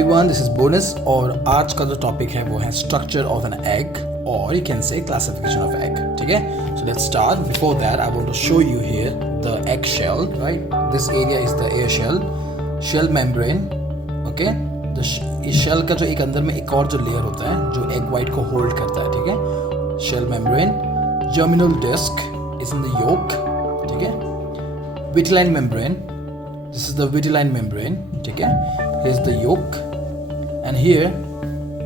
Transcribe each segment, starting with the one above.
Everyone, this is bonus और आज का जो टॉपिक है वो है structure of an egg or you can say classification of egg. ठीक है, so let's start. Before that I want to show you here the egg shell. Right, this area is the air shell membrane. Okay, इस shell का जो एक अंदर में एक और जो लेयर होता है जो एग वाइट को होल्ड करता है. ठीक है, shell membrane. Germinal disc is in the yolk. ठीक है, vitelline membrane. This is the vitelline membrane. ठीक है, here's the yolk, and here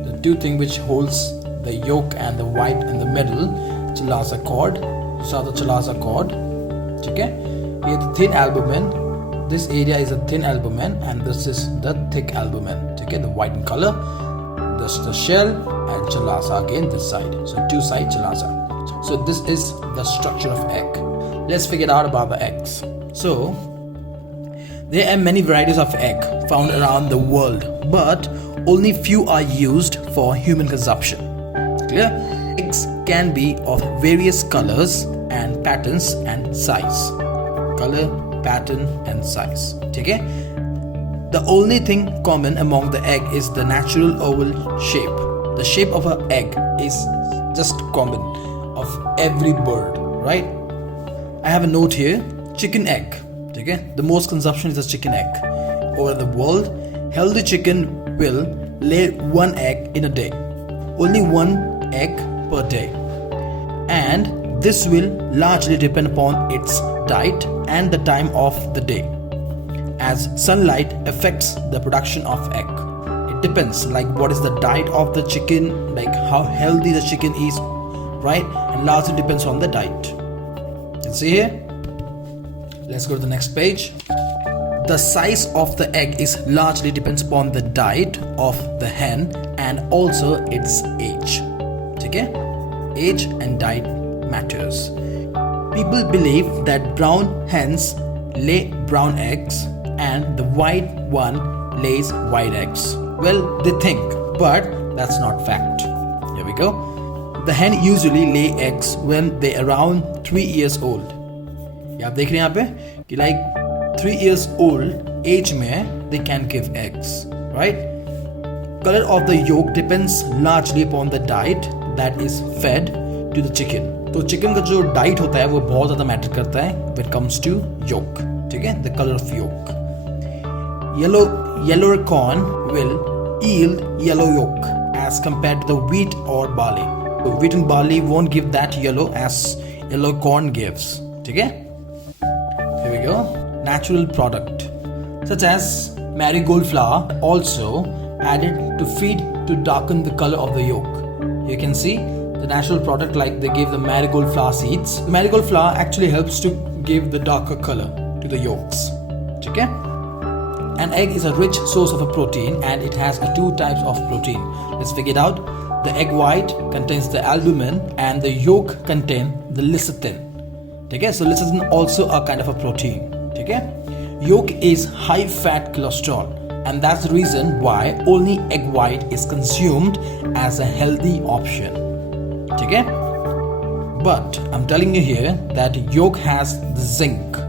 the two things which holds the yolk and the white in the middle, chalaza cord. So the chalaza cord. ठीक है, here the thin albumin. This area is a thin albumin, and this is the thick albumin. ठीक है, the white in color. This the shell and chalaza again this side. So two side chalaza. So this is the structure of egg. Let's figure out about the eggs. So there are many varieties of egg found around the world, but only few are used for human consumption. Clear? Eggs can be of various colors and patterns and size. Color, pattern and size. Okay? The only thing common among the egg is the natural oval shape. The shape of an egg is just common of every bird, right? I have a note here, chicken egg. Okay? The most consumption is a chicken egg. Over the world, healthy chicken will lay one egg in a day. Only one egg per day. And this will largely depend upon its diet and the time of the day, as sunlight affects the production of egg. It depends like what is the diet of the chicken, like how healthy the chicken is, right? And largely depends on the diet. You see here? Let's go to the next page. The size of the egg is largely depends upon the diet of the hen and also its age. Okay? Age and diet matters. People believe that brown hens lay brown eggs and the white one lays white eggs. Well, they think, but that's not fact. Here we go. The hen usually lay eggs when they around 3 years old. आप देख रहे हैं यहाँ पे कि like 3 years old age में they can give eggs, right? Color of the yolk depends largely upon the diet that is fed to the chicken. तो chicken का जो डाइट होता है वो बहुत ज़्यादा मैटर करता है when it comes to yolk. ठीक है, the color of yolk. Yellow corn will yield yellow yolk as compared to the wheat or barley. So wheat and barley won't give that yellow as yellow corn gives. ठीक है. Here we go. Natural product such as marigold flour also added to feed to darken the color of the yolk. You can see the natural product like they give the marigold flour seeds. Marigold flour actually helps to give the darker color to the yolks. Okay? An egg is a rich source of a protein and it has two types of protein. Let's figure it out. The egg white contains the albumin and the yolk contain the lecithin. Okay, so lecithin also a kind of a protein. Okay, yolk is high fat cholesterol, and that's the reason why only egg white is consumed as a healthy option. Okay, but I'm telling you here that yolk has the zinc,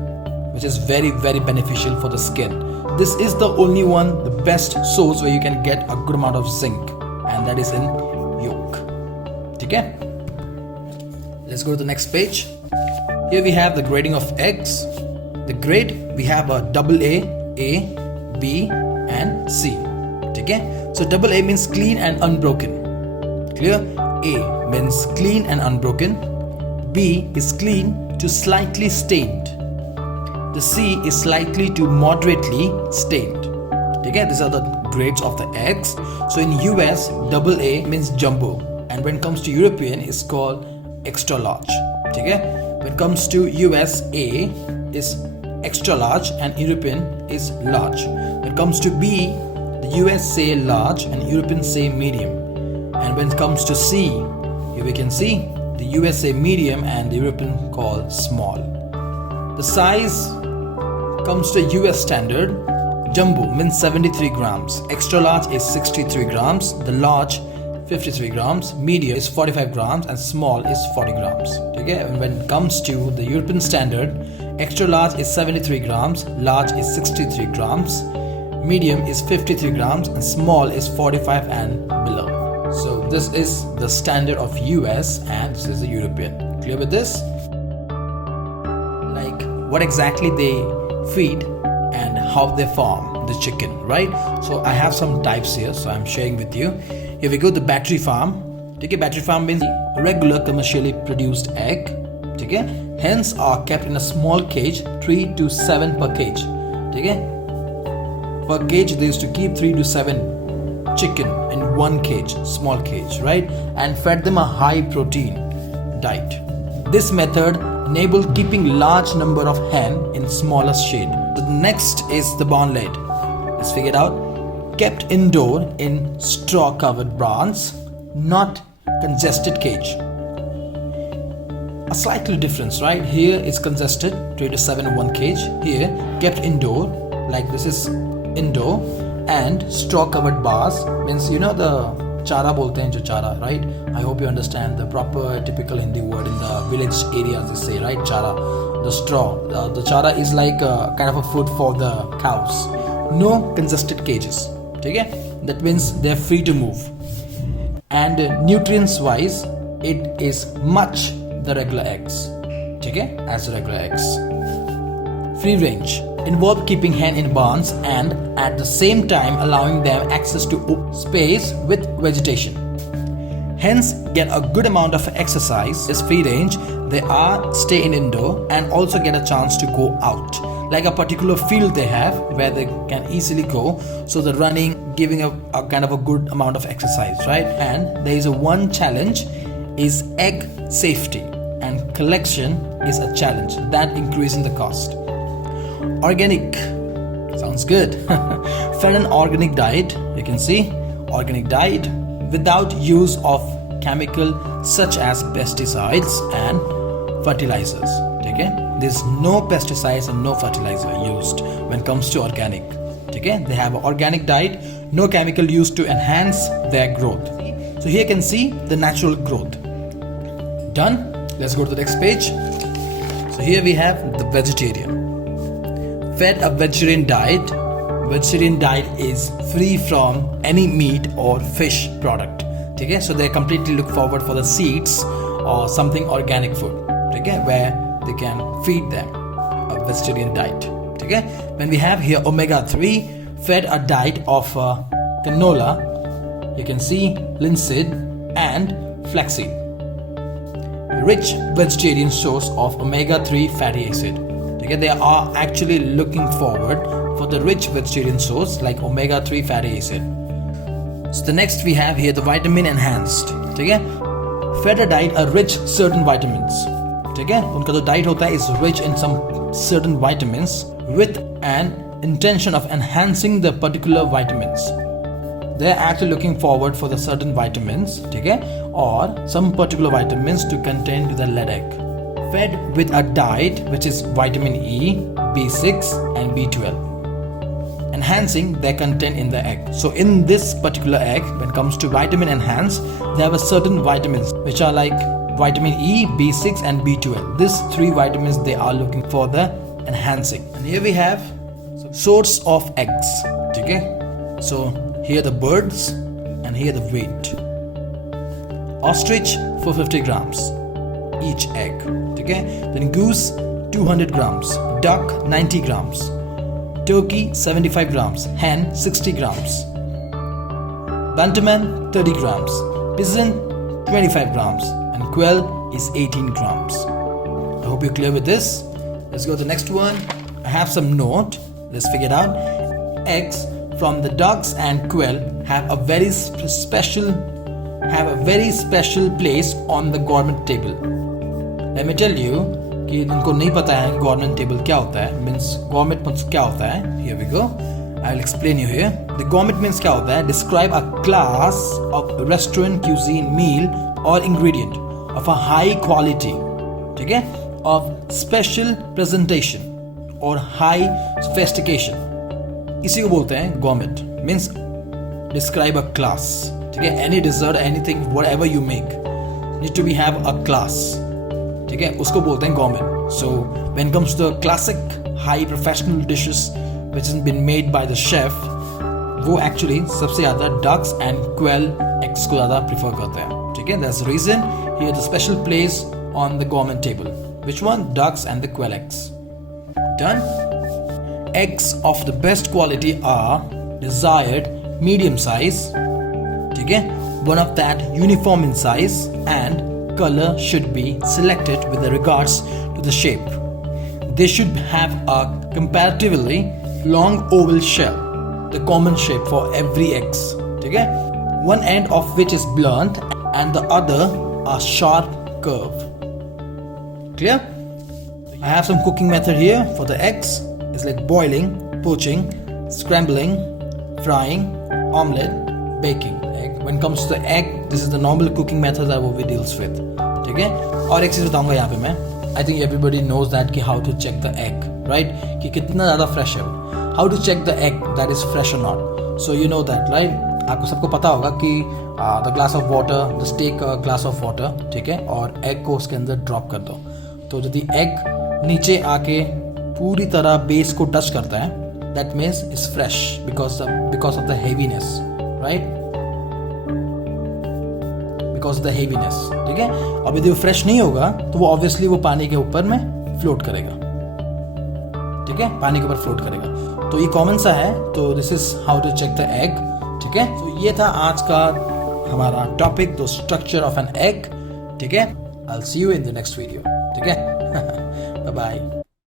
which is very beneficial for the skin. This is the only one, the best source where you can get a good amount of zinc, and that is in yolk. Okay, let's go to the next page. Here we have the grading of eggs. The grade, we have a A, B and C. Okay? So AA means clean and unbroken. Clear? A means clean and unbroken. B is clean to slightly stained. The C is slightly to moderately stained. Okay? These are the grades of the eggs. So in US, AA means jumbo, and when it comes to European, it's called extra large. Okay? When it comes to US, A is extra large and European is large. When it comes to B, the US say large and European say medium. And when it comes to C, here we can see the US say medium and the European call small. The size comes to US standard. Jumbo means 73 grams. Extra large is 63 grams. The large 53 grams, medium is 45 grams and small is 40 grams. Okay? And when it comes to the European standard, extra large is 73 grams, large is 63 grams, medium is 53 grams, and small is 45 and below. So this is the standard of US and this is the European. Clear with this? Like what exactly they feed and how they farm the chicken, right? So I have some types here, so I'm sharing with you. Here we go, the battery farm. Okay, battery farm means regular commercially produced egg. Okay, hens are kept in a small cage, 3 to 7 per cage. Okay, per cage they used to keep 3 to 7 chicken in one cage, small cage, right? And fed them a high protein diet. This method enabled keeping large number of hen in smaller shed. The next is the barn laid. Let's figure it out. Kept indoor in straw covered barns, not congested cage. A slightly difference, right? Here it's congested, 3 to 7 in one cage. Here kept indoor, like this is indoor, and straw covered bars means you know the chara bolte hain jo chara, right? I hope you understand the proper typical Hindi word in the village areas they say, right? Chara, the straw. The chara is like kind of a food for the cows. No congested cages. Okay? That means they're free to move. And nutrients wise, it is much the regular eggs. Okay? As regular eggs. Free range involve keeping hen in barns and at the same time allowing them access to space with vegetation. Hens get a good amount of exercise. Is free range, they are stay in indoor and also get a chance to go out, like a particular field they have where they can easily go, so the running giving a kind of a good amount of exercise, right? And there is a one challenge is egg safety, and collection is a challenge that increasing the cost. Organic sounds good. Fed an organic diet, you can see organic diet without use of chemical such as pesticides and fertilizers. Okay, there's no pesticides and no fertilizer used when it comes to organic. Okay, they have an organic diet, no chemical used to enhance their growth. So here you can see the natural growth. Done. Let's go to the next page. So here we have the vegetarian. Fed a vegetarian diet. Vegetarian diet is free from any meat or fish product. Okay, so they completely look forward for the seeds or something organic food. Okay, where they can feed them a vegetarian diet. Okay, when we have here omega-3, fed a diet of canola, you can see linseed and flaxseed. Rich vegetarian source of omega-3 fatty acid. Okay, they are actually looking forward for the rich vegetarian source like omega-3 fatty acid. So the next we have here the vitamin enhanced. Okay, fed a diet a rich certain vitamins. Okay, उनका जो diet होता है is rich in some certain vitamins with an intention of enhancing the particular vitamins. They are actually looking forward for the certain vitamins, okay, or some particular vitamins to contain to the lead egg. Fed with a diet which is vitamin E, B6 and B12, enhancing their content in the egg. So in this particular egg, when it comes to vitamin enhance, they have a certain vitamins which are like vitamin E, B6 and B12. These three vitamins they are looking for the enhancing. And here we have source of eggs. Okay, so here the birds and here the weight. Ostrich 450 grams each egg. Okay, then goose 200 grams, duck 90 grams, turkey 75 grams, hen 60 grams, bantam 30 grams, pigeon 25 grams, and quail is 18 grams. I hope you're clear with this. Let's go to the next one. I have some note. Let's figure it out. Eggs from the ducks and quail have a very special place on the government table. Let me tell you कि इनको नहीं पता है government table क्या होता है, means government means क्या होता है. Here we go. I'll explain you here. The government means क्या होता है? Describe a class of restaurant cuisine meal or ingredient of a high quality, ठीक है, of special presentation or high sophistication. इसी को बोलते हैं government. Means describe a class. ठीक है, any dessert, anything, whatever you make, need to be have a class. ठीक है, उसको बोलते हैं government. So when it comes to the classic high professional dishes which has been made by the chef, वो actually सबसे ज़्यादा ducks and quail eggs को ज़्यादा प्रीफर करते हैं, ठीक है. That's the reason here the special place on the government table. Which one? Ducks and the quail eggs. Done? Eggs of the best quality are desired medium size, ठीक है, one of that uniform in size, and color should be selected with regards to the shape. They should have a comparatively long oval shell, the common shape for every eggs, ठीक है, one end of which is blunt and the other a sharp curve. Clear? I have some cooking method here for the eggs. It's like boiling, poaching, scrambling, frying, omelette, baking. When it comes to the egg, this is the normal cooking method that we deals with. ठीक है? और एक चीज़ बताऊंगा यहाँ पे मैं. I think everybody knows that कि how to check the egg, right? कि कितना ज़्यादा fresh है वो. How to check the egg that is fresh or not. So you know that, right? आपको सबको पता होगा कि the glass of water, just take a glass of water, ठीक है? और egg को उसके अंदर drop कर दो. तो यदि एग नीचे आके पूरी तरह बेस को टच करता है, that means is fresh because of the heaviness, right, because of the heaviness, ठीक है. अब यदि वो फ्रेश नहीं होगा तो वो ऑब्वियसली वो पानी के ऊपर में फ्लोट करेगा, ठीक है, पानी के ऊपर फ्लोट करेगा. तो ये कॉमन सा है. तो this is how to check the egg, ठीक है. तो ये था आज का हमारा topic, the structure of an egg, ठीक है. I'll see you in the next video. ठीक है? Bye bye.